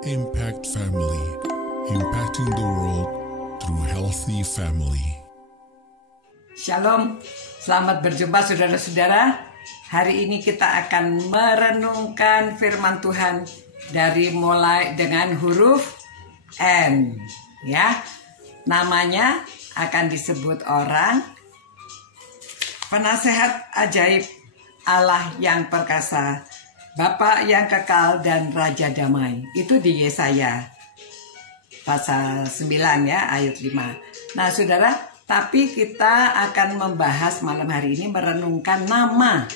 Impact Family, impacting the world through healthy family. Shalom, selamat berjumpa saudara-saudara. Hari ini kita akan merenungkan firman Tuhan dari mulai dengan huruf N, ya. Namanya akan disebut orang penasehat ajaib, Allah yang perkasa, Bapa yang kekal dan Raja damai. Itu di Yesaya pasal 9 ya, ayat 5. Nah saudara, tapi kita akan membahas malam hari ini merenungkan nama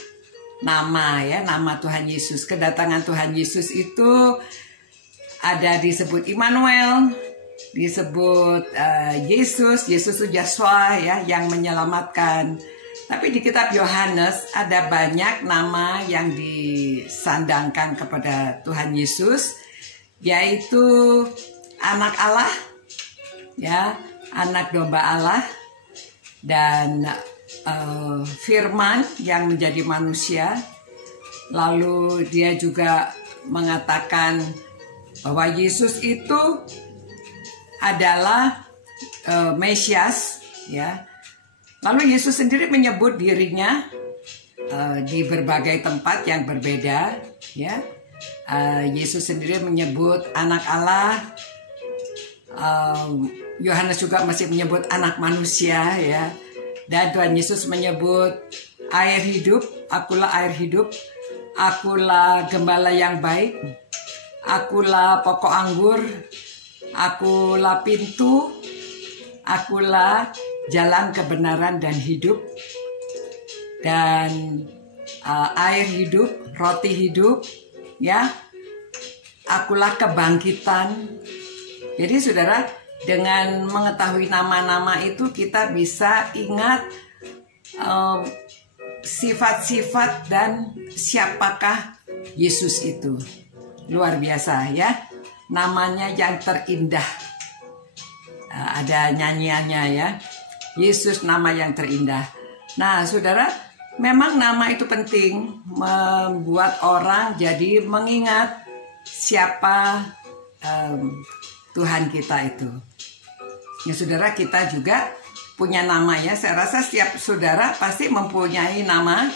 Tuhan Yesus. Kedatangan Tuhan Yesus itu ada disebut Immanuel, disebut Yesus itu Yeshua ya, yang menyelamatkan. Tapi di kitab Yohanes ada banyak nama yang disandangkan kepada Tuhan Yesus, yaitu anak Allah, ya, anak domba Allah, dan firman yang menjadi manusia. Lalu dia juga mengatakan bahwa Yesus itu adalah Mesias, ya. Lalu Yesus sendiri menyebut dirinya di berbagai tempat yang berbeda, ya. Yesus sendiri menyebut anak Allah. Yohanes juga masih menyebut anak manusia, ya. Dan Tuhan Yesus menyebut air hidup, akulah air hidup, akulah gembala yang baik, akulah pokok anggur, akulah pintu, akulah jalan kebenaran dan hidup, dan air hidup, roti hidup, ya. Akulah kebangkitan. Jadi saudara, dengan mengetahui nama-nama itu kita bisa ingat sifat-sifat dan siapakah Yesus itu. Luar biasa ya, namanya yang terindah. Ada nyanyiannya ya, Yesus nama yang terindah. Nah saudara, memang nama itu penting, membuat orang jadi mengingat siapa Tuhan kita itu. Ya saudara, kita juga punya nama ya. Saya rasa setiap saudara pasti mempunyai nama.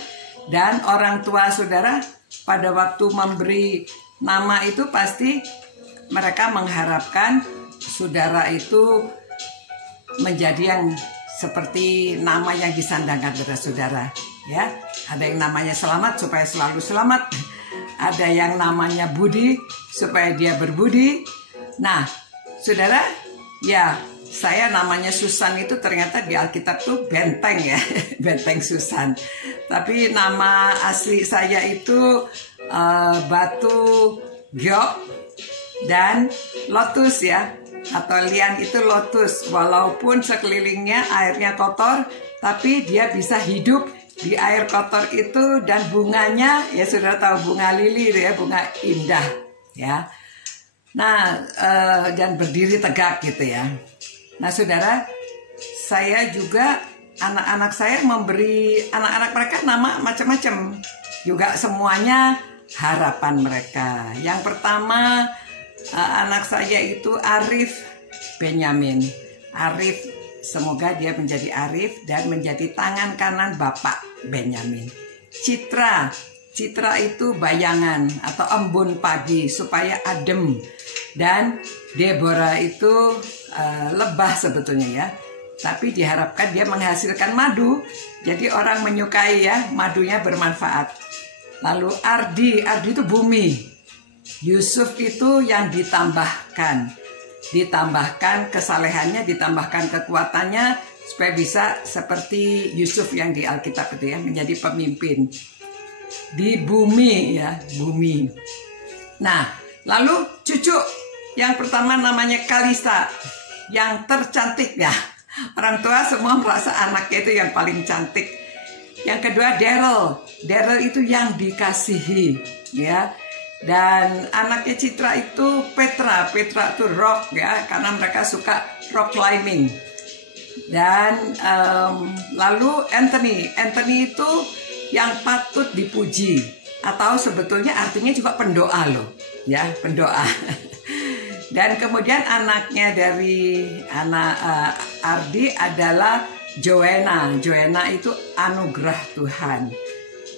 Dan orang tua saudara pada waktu memberi nama itu pasti mereka mengharapkan saudara itu menjadi yang seperti nama yang disandangkan pada saudara, ya. Ada yang namanya Selamat supaya selalu selamat, ada yang namanya Budi supaya dia berbudi. Nah saudara, ya, saya namanya Susan itu ternyata di Alkitab tuh Benteng ya, Benteng Susan. Tapi nama asli saya itu Batu Giok dan Lotus ya, atau lian itu lotus. Walaupun sekelilingnya airnya kotor, tapi dia bisa hidup di air kotor itu. Dan bunganya, ya saudara tahu bunga lili ya, bunga indah ya. Nah dan berdiri tegak gitu ya. Nah saudara, saya juga anak-anak saya memberi anak-anak mereka nama macam-macam. Juga semuanya harapan mereka. Yang pertama, anak saya itu Arif Benyamin. Arif, semoga dia menjadi Arif dan menjadi tangan kanan Bapak Benyamin. Citra itu bayangan atau embun pagi supaya adem. Dan Deborah itu lebah sebetulnya ya, tapi diharapkan dia menghasilkan madu. Jadi orang menyukai ya, madunya bermanfaat. Lalu Ardi itu bumi. Yusuf itu yang ditambahkan kesalehannya, ditambahkan kekuatannya supaya bisa seperti Yusuf yang di Alkitab itu ya, menjadi pemimpin di bumi ya, bumi. Nah lalu cucu yang pertama namanya Kalista, yang tercantik ya. Orang tua semua merasa anaknya itu yang paling cantik. Yang kedua Daryl itu yang dikasihi ya. Dan anaknya Citra itu Petra itu rock ya, karena mereka suka rock climbing. Dan lalu Anthony itu yang patut dipuji, atau sebetulnya artinya juga pendoa loh ya, pendoa. Dan kemudian anaknya dari Ardi adalah Joanna. Joanna itu anugerah Tuhan.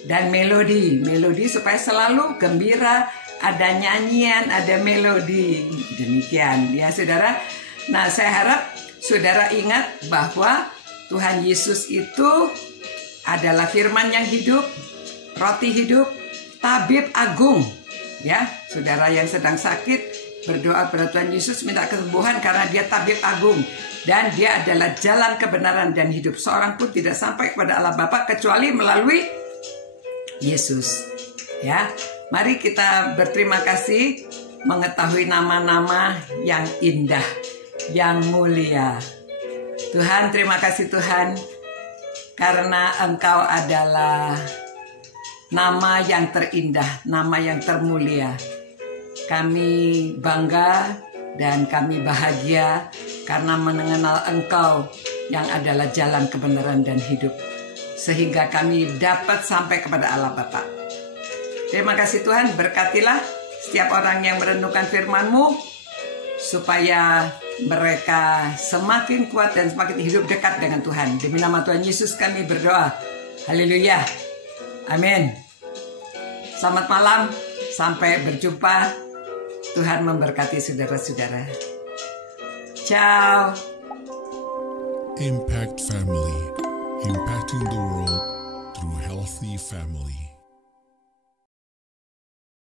Dan melodi supaya selalu gembira, ada nyanyian, ada melodi. Demikian ya saudara. Nah, saya harap saudara ingat bahwa Tuhan Yesus itu adalah firman yang hidup, roti hidup, tabib agung. Ya, saudara yang sedang sakit, berdoa pada Tuhan Yesus minta kesembuhan karena dia tabib agung. Dan dia adalah jalan kebenaran dan hidup. Seorang pun tidak sampai kepada Allah Bapa kecuali melalui Yesus. Ya, mari kita berterima kasih mengetahui nama-nama yang indah, yang mulia. Tuhan, terima kasih Tuhan, karena Engkau adalah nama yang terindah, nama yang termulia. Kami bangga dan kami bahagia karena mengenal Engkau yang adalah jalan kebenaran dan hidup. Sehingga kami dapat sampai kepada Allah Bapa. Terima kasih Tuhan, berkatilah setiap orang yang merenungkan firman-Mu, supaya mereka semakin kuat dan semakin hidup dekat dengan Tuhan. Demi nama Tuhan Yesus kami berdoa. Haleluya. Amin. Selamat malam, sampai berjumpa. Tuhan memberkati saudara-saudara. Ciao. Impact Family, impacting the world through healthy family.